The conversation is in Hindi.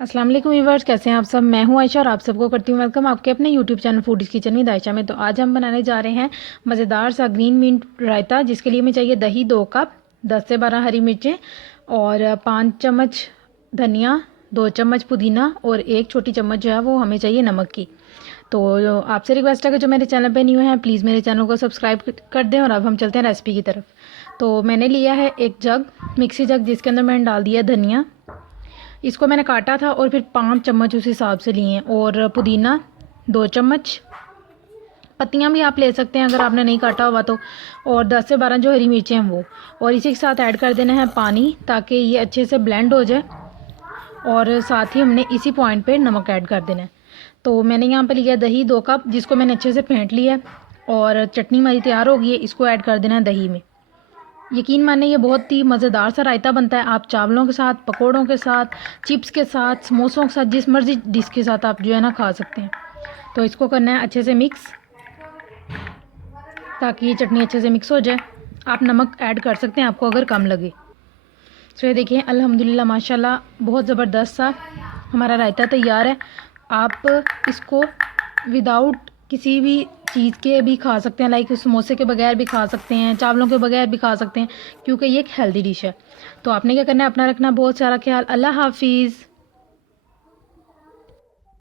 अस्सलाम वालेकुम व्यूअर्स, कैसे हैं आप सब। मैं हूं आयशा और आप सबको करती हूं वेलकम आपके अपने YouTube channel foodies kitchen with Ayesha में। तो आज हम बनाने जा रहे हैं मज़ेदार सा ग्रीन मिंट रायता, जिसके लिए हमें चाहिए दही 2 कप, 10 से 12 हरी मिर्चें और 5 चम्मच धनिया, 2 चम्मच पुदीना और 1 छोटी चम्मच जो है वो हमें चाहिए नमक की। तो आपसे रिक्वेस्ट है कि जो मेरे चैनल पे न्यू हैं प्लीज़ मेरे चैनल को सब्सक्राइब कर दें। और अब हम चलते हैं रेसिपी की तरफ। तो मैंने लिया है एक जग, मिक्सी जग, जिसके अंदर मैंने डाल दिया धनिया। इसको मैंने काटा था और फिर 5 चम्मच उस हिसाब से लिए हैं। और पुदीना 2 चम्मच, पत्तियां भी आप ले सकते हैं अगर आपने नहीं काटा हुआ तो। और 10 से 12 जो हरी मिर्चें हैं वो। और इसी के साथ ऐड कर देना है पानी, ताकि ये अच्छे से ब्लेंड हो जाए। और साथ ही हमने इसी पॉइंट पे नमक ऐड कर देना है। तो मैंने यहाँ पे लिया दही 2 कप, जिसको मैंने अच्छे से फेंट लिया है। और चटनी हमारी तैयार हो गई है, इसको ऐड कर देना है दही में। यकीन माने ये बहुत ही मज़ेदार सा रायता बनता है। आप चावलों के साथ, पकोड़ों के साथ, चिप्स के साथ, समोसों के साथ, जिस मर्ज़ी डिश के साथ आप जो है ना खा सकते हैं। तो इसको करना है अच्छे से मिक्स, ताकि ये चटनी अच्छे से मिक्स हो जाए। आप नमक ऐड कर सकते हैं आपको अगर कम लगे। तो ये देखिए अल्हम्दुलिल्लाह माशाल्लाह बहुत ज़बरदस्त सा हमारा रायता तैयार है। आप इसको विदाउट किसी भी चीज़ के भी खा सकते हैं, लाइक समोसे के बगैर भी खा सकते हैं, चावलों के बगैर भी खा सकते हैं, क्योंकि ये एक हेल्दी डिश है। तो आपने क्या करना है, अपना रखना बहुत सारा ख्याल। अल्लाह हाफिज़।